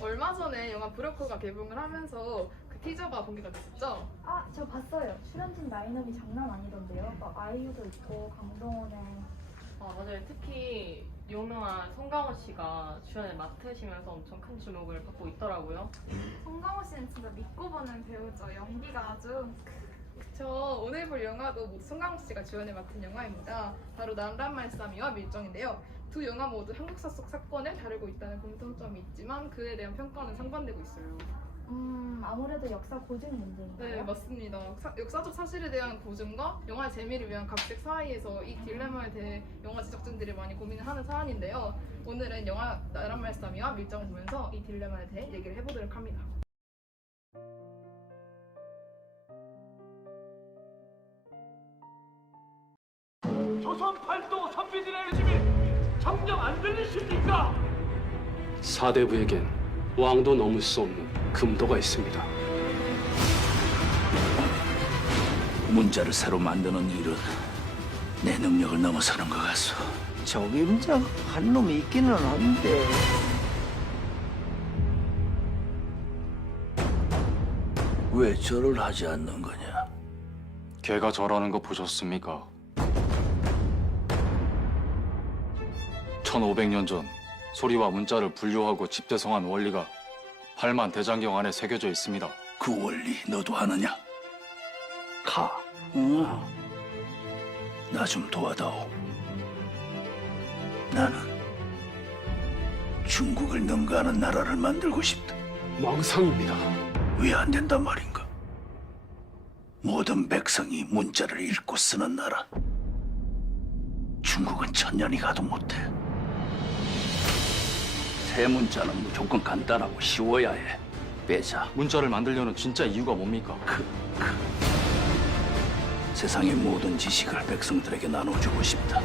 얼마 전에 영화 브로커가 개봉을 하면서 그 티저가 공개가 됐었죠? 아, 저 봤어요. 출연진 라인업이 장난 아니던데요. 막 아이유도 있고 강동원에. 맞아요. 특히 유명한 송강호 씨가 주연을 맡으시면서 엄청 큰 주목을 받고 있더라고요. 송강호 씨는 진짜 믿고 보는 배우죠. 연기가 아주. 그쵸. 오늘 볼 영화도 모두 송강호 씨가 주연을 맡은 영화입니다. 바로 난란 말싸미와 밀정인데요. 두 영화 모두 한국사 속 사건을 다루고 있다는 공통점이 있지만 그에 대한 평가는 상반되고 있어요. 아무래도 역사 고증 문제인가요? 네, 맞습니다. 역사적 사실에 대한 고증과 영화의 재미를 위한 각색 사이에서 이 딜레마에 대해 영화 제작진들이 많이 고민을 하는 사안인데요. 오늘은 영화 나란 말싸미와 밀정을 보면서 이 딜레마에 대해 얘기를 해보도록 합니다. 조선 팔도 선비들의 의심이 정녕 안 들리십니까? 사대부에겐 왕도 넘을 수 없는 금도가 있습니다. 문자를 새로 만드는 일은 내 능력을 넘어서는 것 같소. 적임자 한 놈이 있기는 한데 왜 절을 하지 않는 거냐? 걔가 저러는 거 보셨습니까? 1500년 전 소리와 문자를 분류하고 집대성한 원리가 8만 대장경 안에 새겨져 있습니다. 그 원리 너도 하느냐? 가. 나 좀 도와다오. 나는 중국을 능가하는 나라를 만들고 싶다. 망상입니다. 왜 안 된단 말인가? 모든 백성이 문자를 읽고 쓰는 나라. 중국은 천년이 가도 못해. 새 문자는 무조건 간단하고 쉬워야 해. 빼자. 문자를 만들려는 진짜 이유가 뭡니까? 세상의 모든 지식을 백성들에게 나눠주고 싶다.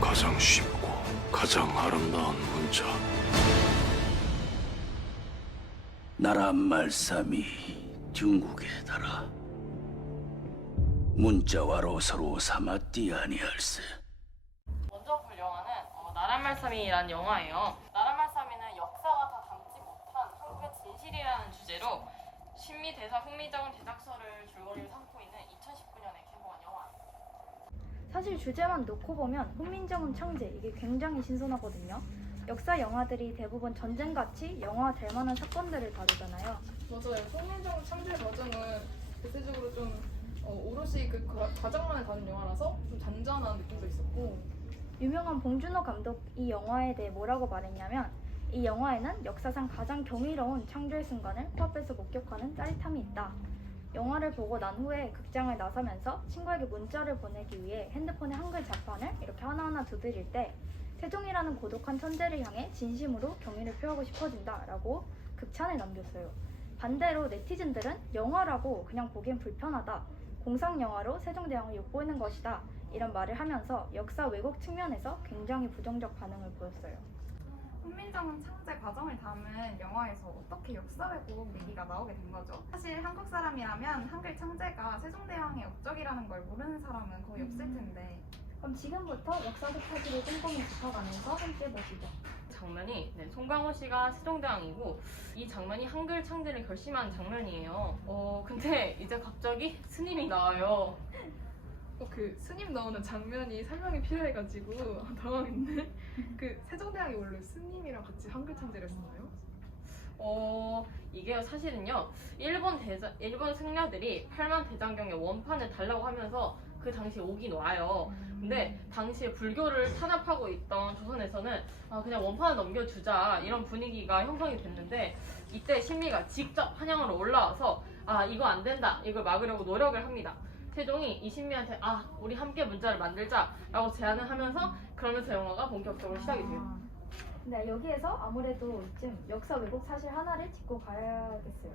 가장 쉽고 가장 아름다운 문자. 나라 말싸미 중국에 달아 문자와로 서로 삼았디 아니할세. 먼저 볼 영화는 나란 말싸미라는 영화예요. 나란 말싸미는 역사가 다 담지 못한 한국의 진실이라는 주제로 신미대사 흥미적인 제작서를 줄거리로 삼고 있는 2019년에 개봉한 영화입니다. 사실 주제만 놓고 보면 훈민정음 창제 이게 굉장히 신선하거든요. 역사 영화들이 대부분 전쟁같이 영화될 만한 사건들을 다루잖아요. 맞아요. 송민정 창제 과정은 대체적으로 좀 오롯이 그 과정만을 다룬 영화라서 좀 잔잔한 느낌도 있었고. 유명한 봉준호 감독 이 영화에 대해 뭐라고 말했냐면 이 영화에는 역사상 가장 경이로운 창조의 순간을 코앞에서 목격하는 짜릿함이 있다. 영화를 보고 난 후에 극장을 나서면서 친구에게 문자를 보내기 위해 핸드폰의 한글 자판을 이렇게 하나하나 두드릴 때 세종이라는 고독한 천재를 향해 진심으로 경의를 표하고 싶어진다 라고 극찬을 남겼어요. 반대로 네티즌들은 영화라고 그냥 보기엔 불편하다. 공상영화로 세종대왕을 엿보이는 것이다. 이런 말을 하면서 역사 왜곡 측면에서 굉장히 부정적 반응을 보였어요. 훈민정음 창제 과정을 담은 영화에서 어떻게 역사 왜곡 얘기가 나오게 된 거죠. 사실 한국 사람이라면 한글 창제가 세종대왕의 업적이라는 걸 모르는 사람은 거의 없을 텐데. 그럼 지금부터 역사적 사실을 꼼꼼히 짚어가면서 함께 보시죠. 장면이 송강호 씨가 세종대왕이고 이 장면이 한글 창제를 결심한 장면이에요. 근데 이제 갑자기 스님이 나와요. 그 스님 나오는 장면이 설명이 필요해가지고 당황했네. 그 세종대왕이 원래 스님이랑 같이 한글 창제를 했었나요? 이게 사실은요, 일본 승려들이 8만 대장경의 원판을 달라고 하면서 그 당시에 오긴 와요. 근데 당시에 불교를 탄압하고 있던 조선에서는 그냥 원판을 넘겨주자 이런 분위기가 형성이 됐는데 이때 신미가 직접 한양으로 올라와서 이거 안 된다, 이걸 막으려고 노력을 합니다. 세종이 이 신미한테 우리 함께 문자를 만들자 라고 제안을 하면서 그러면서 영화가 본격적으로 시작이 돼요. 네, 여기에서 아무래도 좀 역사 왜곡 사실 하나를 짚고 가야겠어요.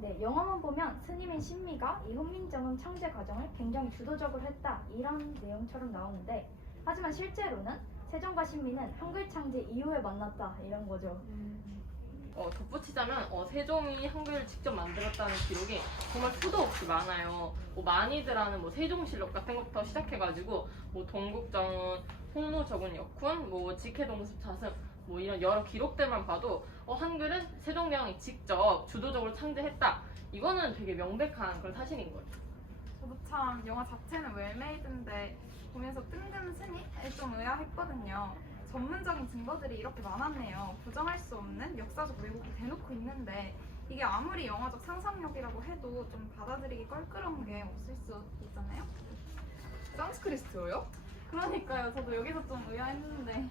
네, 영화만 보면 스님인 신미가 이 훈민정음 창제 과정을 굉장히 주도적으로 했다 이런 내용처럼 나오는데 하지만 실제로는 세종과 신미는 한글 창제 이후에 만났다 이런 거죠. 덧붙이자면 세종이 한글을 직접 만들었다는 기록이 정말 수도 없이 많아요. 많이들 아는 세종실록 같은 것부터 시작해가지고 동국정원, 홍노적은 역훈, 뭐 직해동습 자습, 뭐 이런 여러 기록들만 봐도 한글은 세종대왕이 직접 주도적으로 창제했다. 이거는 되게 명백한 그런 사실인 거예요. 저도 참 영화 자체는 웰메이드인데 보면서 뜬금스니 좀 의아했거든요. 전문적인 증거들이 이렇게 많았네요. 부정할 수 없는 역사적 왜곡이 대놓고 있는데 이게 아무리 영화적 상상력이라고 해도 좀 받아들이기 껄끄러운 게 없을 수 있잖아요. 산스크리트어요? 그러니까요. 저도 여기서 좀 의아했는데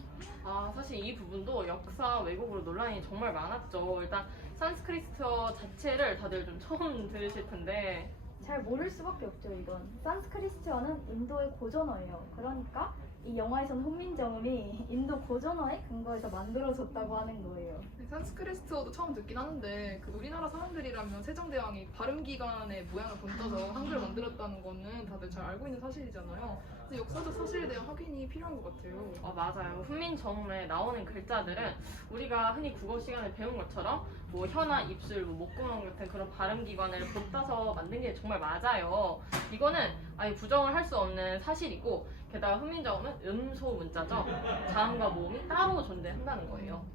사실 이 부분도 역사 왜곡으로 논란이 정말 많았죠. 일단 산스크리트어 자체를 다들 좀 처음 들으실 텐데 잘 모를 수밖에 없죠, 이건. 산스크리트어는 인도의 고전어예요. 그러니까 이 영화에서는 훈민정음이 인도 고전어에 근거해서 만들어졌다고 하는 거예요. 산스크리트어도 처음 듣긴 하는데 그 우리나라 사람들이라면 세종대왕이 발음기관의 모양을 본떠서 한글을 만들었다는 거는 다들 잘 알고 있는 사실이잖아요. 근데 역사적 사실에 대한 확인이 필요한 것 같아요. 맞아요. 훈민정음에 나오는 글자들은 우리가 흔히 국어 시간에 배운 것처럼 뭐 혀나 입술, 뭐 목구멍 같은 그런 발음 기관을 본따서 만든 게 정말 맞아요. 이거는 아예 부정을 할 수 없는 사실이고 게다가 훈민정음은 음소 문자죠. 자음과 모음이 따로 존재한다는 거예요.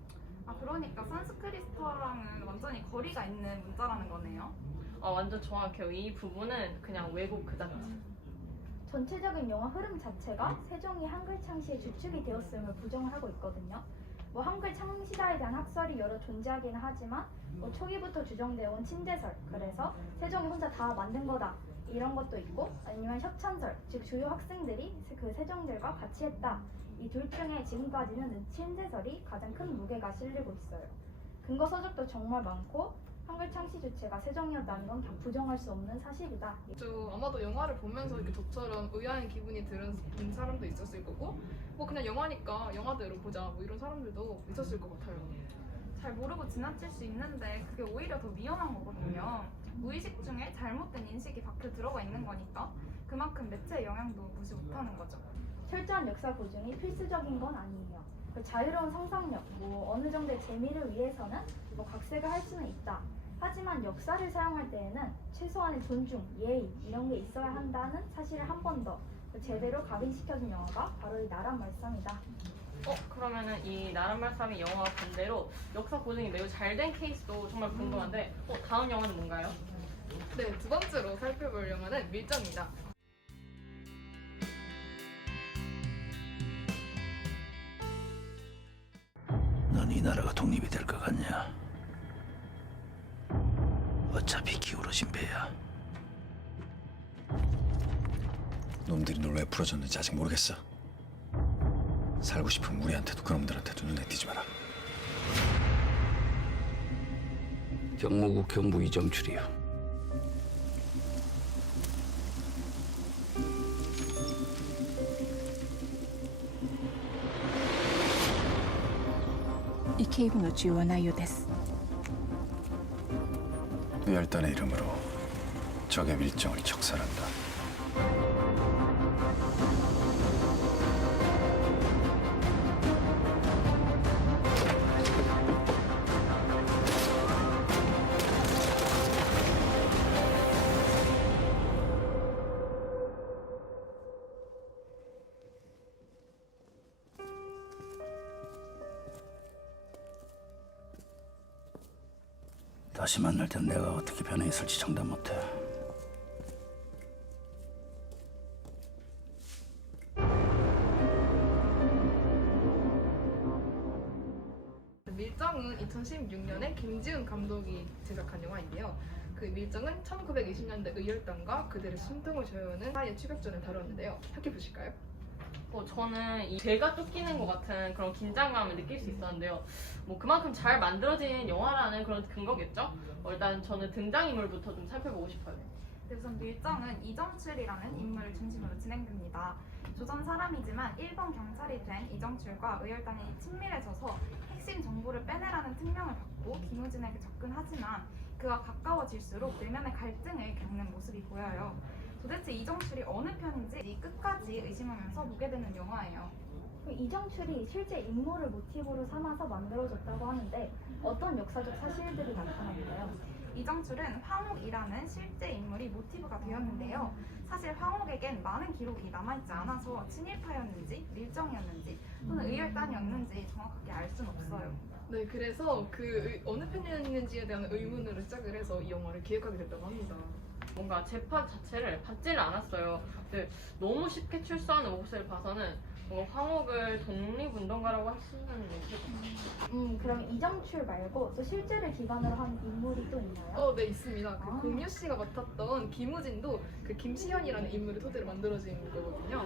그러니까 산스크리트어랑은 완전히 거리가 있는 문자라는 거네요. 완전 정확해요. 이 부분은 그냥 왜곡 그 자체. 전체적인 영화 흐름 자체가 세종이 한글 창시의 주축이 되었음을 부정을 하고 있거든요. 뭐 한글 창시자에 대한 학설이 여러 존재하기는 하지만 뭐 초기부터 주정되어 온 친제설, 그래서 세종이 혼자 다 만든 거다 이런 것도 있고, 아니면 협찬설, 즉 주요 학생들이 그 세종들과 같이 했다. 이 둘 중에 지금까지는 친제설이 가장 큰 무게가 실리고 있어요. 근거 서적도 정말 많고 한글 창시 주체가 세종이었다는 건 다 부정할 수 없는 사실이다. 아마도 영화를 보면서 이렇게 저처럼 의아한 기분이 드는 사람도 있었을 거고, 뭐 그냥 영화니까 영화대로 보자 뭐 이런 사람들도 있었을 것 같아요. 잘 모르고 지나칠 수 있는데 그게 오히려 더 위험한 거거든요. 무의식 중에 잘못된 인식이 박혀 들어가 있는 거니까 그만큼 매체의 영향도 무시 못하는 거죠. 철저한 역사 보증이 필수적인 건 아니에요. 그 자유로운 상상력, 뭐 어느 정도의 재미를 위해서는 뭐 각색을 할 수는 있다. 하지만 역사를 사용할 때에는 최소한의 존중, 예의 이런 게 있어야 한다는 사실을 한 번 더 제대로 각인시켜준 영화가 바로 이 나란말씀이다. 그러면은 이 나란말씀이 영화와 반대로 역사 보증이 매우 잘 된 케이스도 정말 궁금한데 다음 영화는 뭔가요? 네, 두 번째로 살펴볼 영화는 밀정입니다. 넌 이 나라가 독립이 될 것 같냐? 어차피 기울어진 배야. 놈들이 널 왜 풀어줬는지 아직 모르겠어. 살고 싶으면 우리한테도 그놈들한테도 눈에 띄지 마라. 경무국 경부 이정출이요. 이警部の重要内容です。 열단의 이름으로 적의 밀정을 척살한다. 다시 만날 땐 내가 어떻게 변해 있을지 장담 못해. 밀정은 2016년에 김지훈 감독이 제작한 영화인데요. 그 밀정은 1920년대 의열단과 그들의 숨통을 조여오는 사이의 추격전을 다뤘는데요. 함께 보실까요? 저는 이 죄가 쫓기는 것 같은 그런 긴장감을 느낄 수 있었는데요. 뭐 그만큼 잘 만들어진 영화라는 그런 근거겠죠? 일단 저는 등장인물부터 좀 살펴보고 싶어요. 우선 밀정은 이정출이라는 인물을 중심으로 진행됩니다. 조선 사람이지만 일본 경찰이 된 이정출과 의열단이 친밀해져서 핵심 정보를 빼내라는 특명을 받고 김우진에게 접근하지만 그가 가까워질수록 내면의 갈등을 겪는 모습이 보여요. 도대체 이정출이 어느 편인지 끝까지 의심하면서 보게 되는 영화예요. 이정출이 실제 인물을 모티브로 삼아서 만들어졌다고 하는데 어떤 역사적 사실들이 나타날까요? 이정출은 황옥이라는 실제 인물이 모티브가 되었는데요. 사실 황옥에겐 많은 기록이 남아있지 않아서 친일파였는지 밀정이었는지 또는 의열단이었는지 정확하게 알 수는 없어요. 네, 그래서 어느 편이었는지에 대한 의문으로 시작을 해서 이 영화를 기획하게 됐다고 합니다. 뭔가 재판 자체를 받지는 않았어요. 근데 너무 쉽게 출소하는 모습을 봐서는 뭔가 황옥을 독립운동가라고 할 수는 없을 그럼 이정출 말고 또 실제를 기반으로 한 인물이 또 있나요? 네, 있습니다. 공유 씨가 맡았던 김우진도 김시현이라는 인물을 토대로 만들어진 거거든요.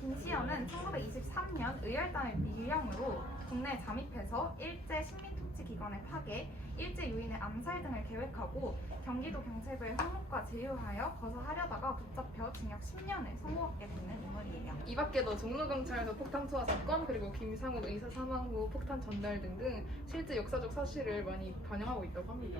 김시현은 1923년 의열단의 밀령으로 국내에 잠입해서 일제 식민통치기관을 파괴, 일제 유인의 암살 등을 계획하고 경기도 경찰부의 황옥과 제휴하여 거사하려다가 붙잡혀 징역 10년을 선고받게 되는 인물이에요. 이 밖에도 종로경찰서 폭탄 투하 사건, 그리고 김상욱 의사 사망 후 폭탄 전달 등등 실제 역사적 사실을 많이 반영하고 있다고 합니다.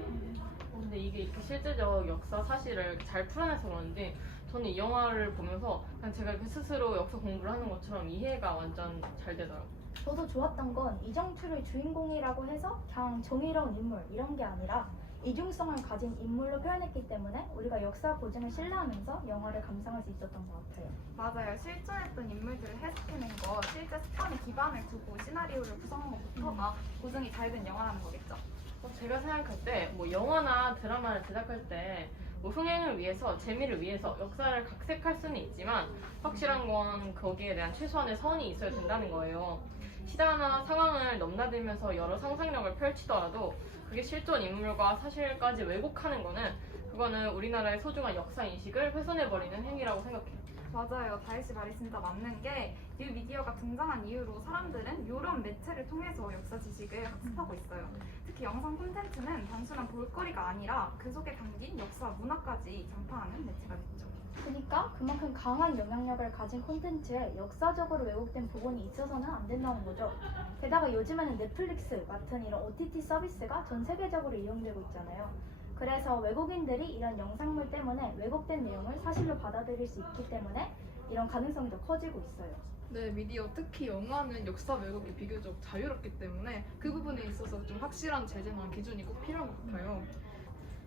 근데 이게 이렇게 실제적 역사 사실을 잘 풀어내서 그런지 저는 이 영화를 보면서 그냥 제가 이렇게 스스로 역사 공부를 하는 것처럼 이해가 완전 잘 되더라고요. 저도 좋았던 건 이정출을 주인공이라고 해서 그냥 정의로운 인물 이런 게 아니라 이중성을 가진 인물로 표현했기 때문에 우리가 역사 고증을 신뢰하면서 영화를 감상할 수 있었던 것 같아요. 맞아요. 실존했던 인물들을 해석해낸 거, 실제 사건에 기반을 두고 시나리오를 구성한 것부터가 고증이 잘 된 영화라는 거겠죠. 제가 생각할 때 뭐 영화나 드라마를 제작할 때 뭐 흥행을 위해서, 재미를 위해서 역사를 각색할 수는 있지만 확실한 건 거기에 대한 최소한의 선이 있어야 된다는 거예요. 시대나 상황을 넘나들면서 여러 상상력을 펼치더라도 그게 실존 인물과 사실까지 왜곡하는 그거는 우리나라의 소중한 역사 인식을 훼손해버리는 행위라고 생각해요. 맞아요. 다혜씨 말이 진짜 맞는 게 뉴미디어가 등장한 이후로 사람들은 이런 매체를 통해서 역사 지식을 학습하고 있어요. 특히 영상 콘텐츠는 단순한 볼거리가 아니라 그 속에 담긴 역사 문화까지 전파하는 매체가 됐죠. 그러니까 그만큼 강한 영향력을 가진 콘텐츠에 역사적으로 왜곡된 부분이 있어서는 안 된다는 거죠. 게다가 요즘에는 넷플릭스 같은 이런 OTT 서비스가 전 세계적으로 이용되고 있잖아요. 그래서 외국인들이 이런 영상물 때문에 왜곡된 내용을 사실로 받아들일 수 있기 때문에 이런 가능성이 더 커지고 있어요. 네, 미디어 특히 영화는 역사 왜곡이 비교적 자유롭기 때문에 그 부분에 있어서 좀 확실한 제재나 기준이 꼭 필요한 것 같아요.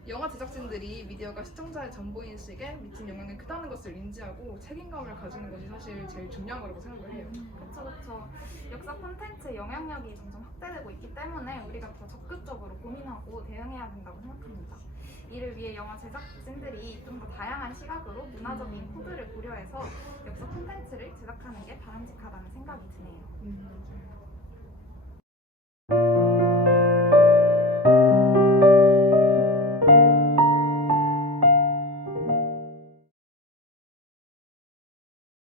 영화 제작진들이 미디어가 시청자의 정보인식에 미친 영향이 크다는 것을 인지하고 책임감을 가지는 것이 사실 제일 중요한 거라고 생각을 해요. 그렇죠. 역사 콘텐츠의 영향력이 점점 확대되고 있기 때문에 우리가 더 적극적으로 고민하고 대응해야 된다고 생각합니다. 이를 위해 영화 제작진들이 좀 더 다양한 시각으로 문화적인 코드를 고려해서 역사 콘텐츠를 제작하는 게 바람직하다는 생각이 드네요.